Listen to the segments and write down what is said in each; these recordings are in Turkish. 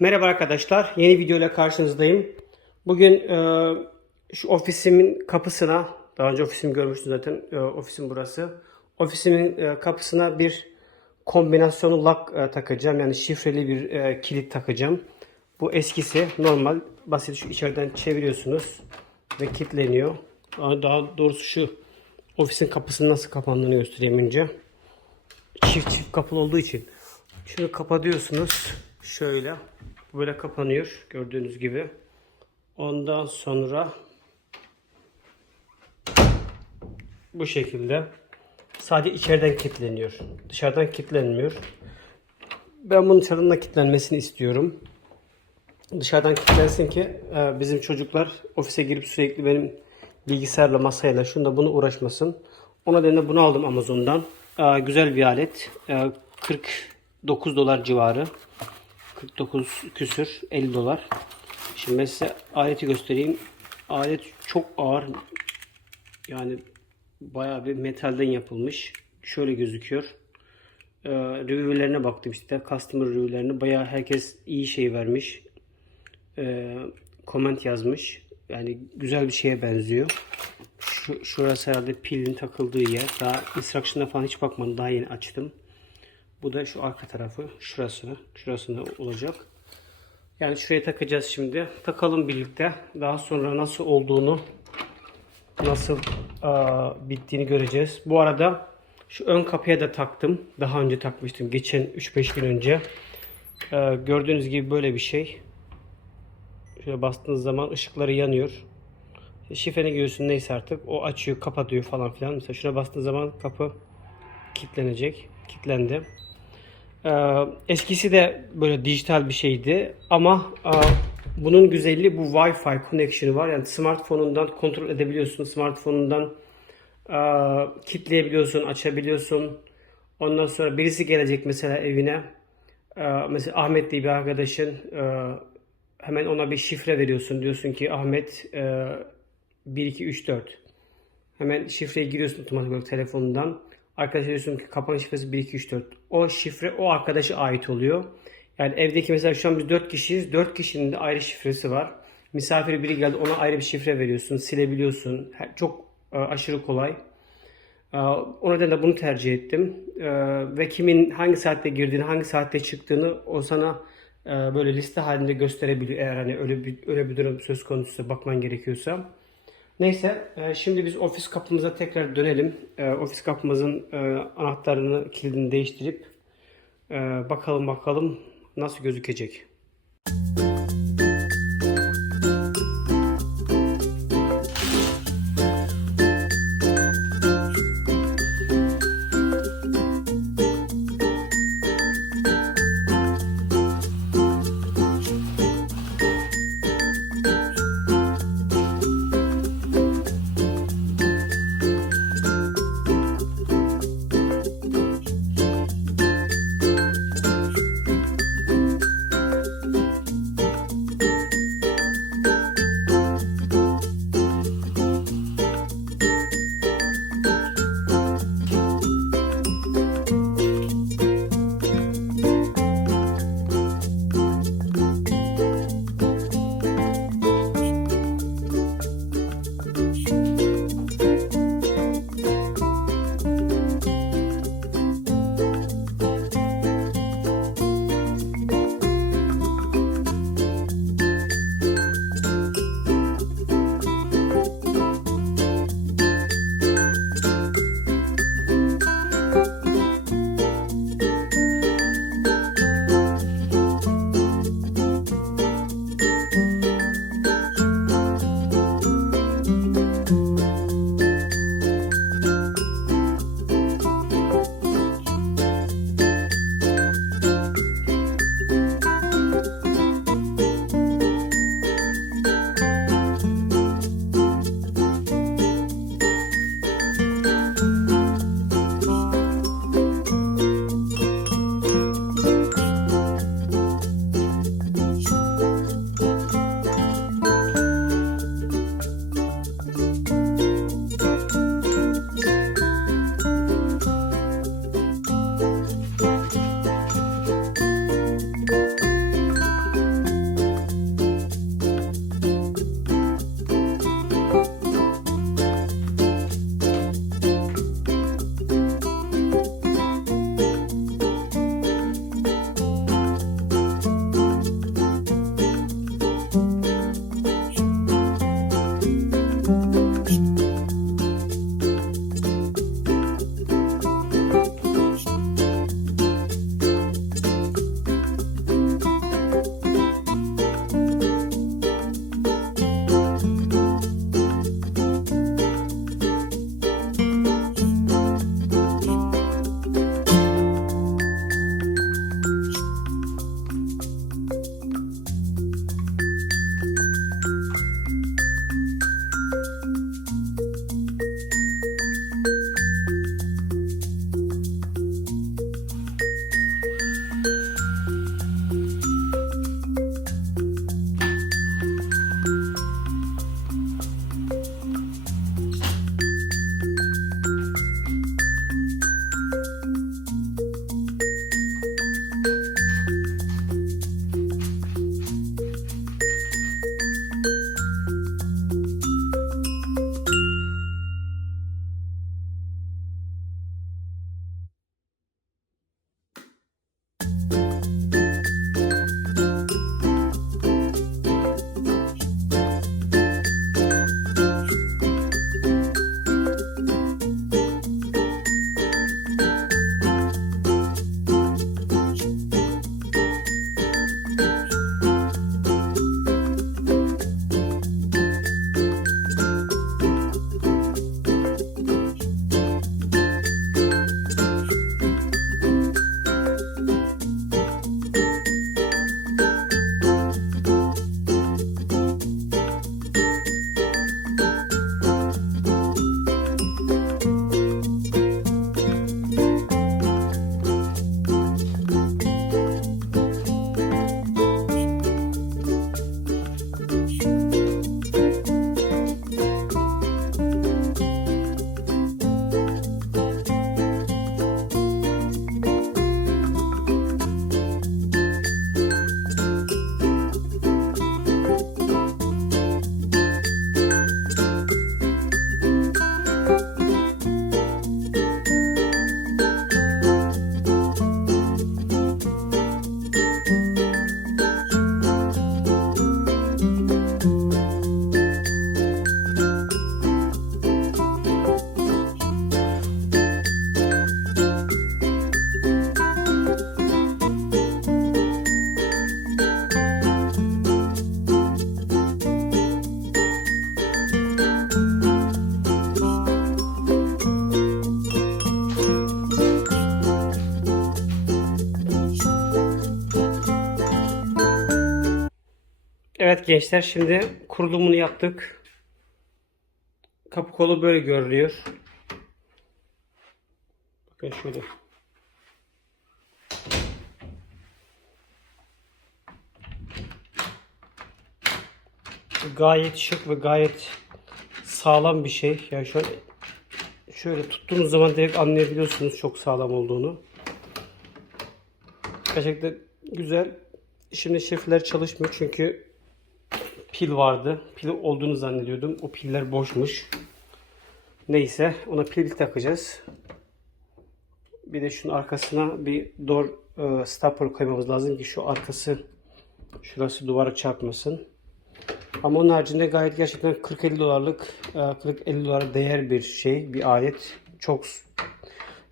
Merhaba arkadaşlar. Yeni video ile karşınızdayım. Bugün e, şu ofisimin kapısına, daha önce ofisimi görmüştünüz zaten. E, ofisim burası. Ofisimin e, kapısına bir kombinasyonu lock e, takacağım. Yani şifreli bir e, kilit takacağım. Bu eskisi. Normal. Basit şu içeriden çeviriyorsunuz ve kilitleniyor. Daha doğrusu şu ofisin kapısının nasıl kapandığını göstereyim önce. Çift çift kapılı olduğu için. Şunu kapatıyorsunuz. Şöyle. Böyle kapanıyor. Gördüğünüz gibi. Ondan sonra bu şekilde sadece içeriden kilitleniyor. Dışarıdan kilitlenmiyor. Ben bunun dışarıdan da kilitlenmesini istiyorum. Dışarıdan kilitlensin ki e, bizim çocuklar ofise girip sürekli benim bilgisayarla, masayla, şunda bunu uğraşmasın. O nedenle bunu aldım Amazon'dan. E, Güzel bir alet. E, 49 dolar civarı. 49 küsür 50 dolar. Şimdi ben size aleti göstereyim. Alet çok ağır. Yani bayağı bir metalden yapılmış. Şöyle gözüküyor. Ee, review'lerine baktım işte. Customer review'lerine. Bayağı herkes iyi şey vermiş. Ee, comment yazmış. Yani güzel bir şeye benziyor. Şu, şurası herhalde pilin takıldığı yer. Daha instruction'a falan hiç bakmadım. Daha yeni açtım. Bu da şu arka tarafı. Şurasına. Şurasında olacak. Yani şuraya takacağız şimdi. Takalım birlikte. Daha sonra nasıl olduğunu nasıl aa, bittiğini göreceğiz. Bu arada şu ön kapıya da taktım. Daha önce takmıştım. Geçen 3-5 gün önce. Ee, gördüğünüz gibi böyle bir şey. Şöyle bastığınız zaman ışıkları yanıyor. Şifreni giriyorsun neyse artık. O açıyor, kapatıyor falan filan. Mesela şuna bastığın zaman kapı kilitlenecek. Kilitlendi. Ee, eskisi de böyle dijital bir şeydi ama e, bunun güzelliği bu Wi-Fi connection'ı var. Yani smartphone'undan kontrol edebiliyorsun. Smartphone'undan e, kilitleyebiliyorsun, açabiliyorsun. Ondan sonra birisi gelecek mesela evine. E, mesela Ahmet diye bir arkadaşın hemen ona bir şifre veriyorsun. Diyorsun ki Ahmet e, 1 2 3 4. Hemen şifreyi giriyorsun otomatik olarak telefonundan. Arkadaşa diyorsun ki kapanış şifresi 1 2 3 4. O şifre o arkadaşa ait oluyor. Yani evdeki mesela şu an biz 4 kişiyiz. 4 kişinin de ayrı şifresi var. Misafir biri geldi ona ayrı bir şifre veriyorsun. Silebiliyorsun. Çok e, aşırı kolay. E, O nedenle bunu tercih ettim. E, Ve kimin hangi saatte girdiğini, hangi saatte çıktığını o sana böyle liste halinde gösterebiliyor. Eğer hani öyle bir öyle bir durum söz konusuysa bakman gerekiyorsa. Neyse, e, şimdi biz ofis kapımıza tekrar dönelim. E, Ofis kapımızın e, anahtarını, kilidini değiştirip bakalım bakalım nasıl gözükecek. Evet gençler şimdi kurulumunu yaptık. Kapı kolu böyle görünüyor. Bakın şöyle. Gayet şık ve gayet sağlam bir şey. Yani şöyle şöyle tuttuğunuz zaman direkt anlayabiliyorsunuz çok sağlam olduğunu. Gerçekten güzel. Şimdi şifreler çalışmıyor çünkü pil vardı. Pil olduğunu zannediyordum. O piller boşmuş. Neyse ona pil takacağız. Bir de şunun arkasına bir door e, stopper koymamız lazım ki şu arkası şurası duvara çarpmasın. Ama onun haricinde gayet gerçekten 40-50 dolarlık 40-50 dolara değer bir şey, bir alet. Çok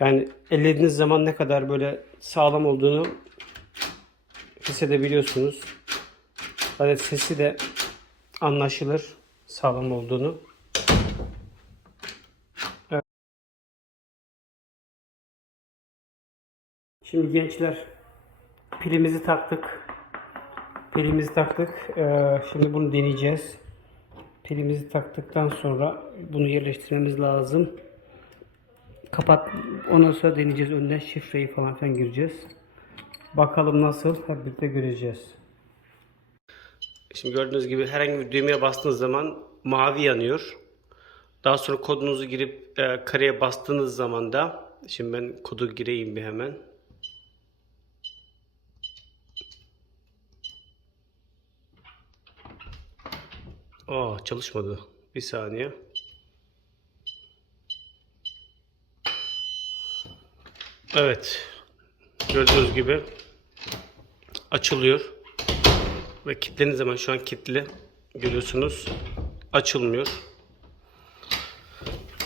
yani ellediğiniz zaman ne kadar böyle sağlam olduğunu hissedebiliyorsunuz. Zaten sesi de anlaşılır sağlam olduğunu. Evet. Şimdi gençler pilimizi taktık. Pilimizi taktık. Ee, şimdi bunu deneyeceğiz. Pilimizi taktıktan sonra bunu yerleştirmemiz lazım. Kapat. Ondan sonra deneyeceğiz. Önden şifreyi falan filan gireceğiz. Bakalım nasıl hep birlikte göreceğiz. Şimdi gördüğünüz gibi herhangi bir düğmeye bastığınız zaman mavi yanıyor. Daha sonra kodunuzu girip e, kareye bastığınız zaman da şimdi ben kodu gireyim bir hemen. Aa çalışmadı. Bir saniye. Evet. Gördüğünüz gibi açılıyor. Ve kilitlediğiniz zaman şu an kilitli. Görüyorsunuz. Açılmıyor.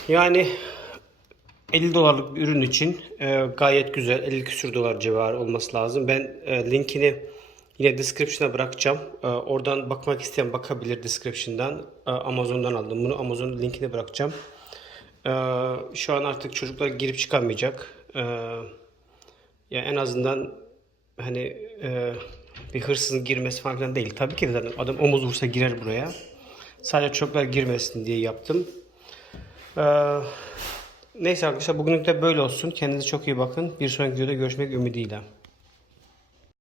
Yani 50 dolarlık bir ürün için e, gayet güzel. 50 küsür dolar civarı olması lazım. Ben e, linkini yine description'a bırakacağım. E, oradan bakmak isteyen bakabilir description'dan. E, Amazon'dan aldım bunu. Amazon'un linkini bırakacağım. E, şu an artık çocuklar girip çıkamayacak. E, ya en azından hani e, bir hırsızın girmesi falan filan değil. Tabii ki de zaten adam omuz vursa girer buraya. Sadece çocuklar girmesin diye yaptım. Ee, neyse arkadaşlar bugünlük de böyle olsun. Kendinize çok iyi bakın. Bir sonraki videoda görüşmek ümidiyle.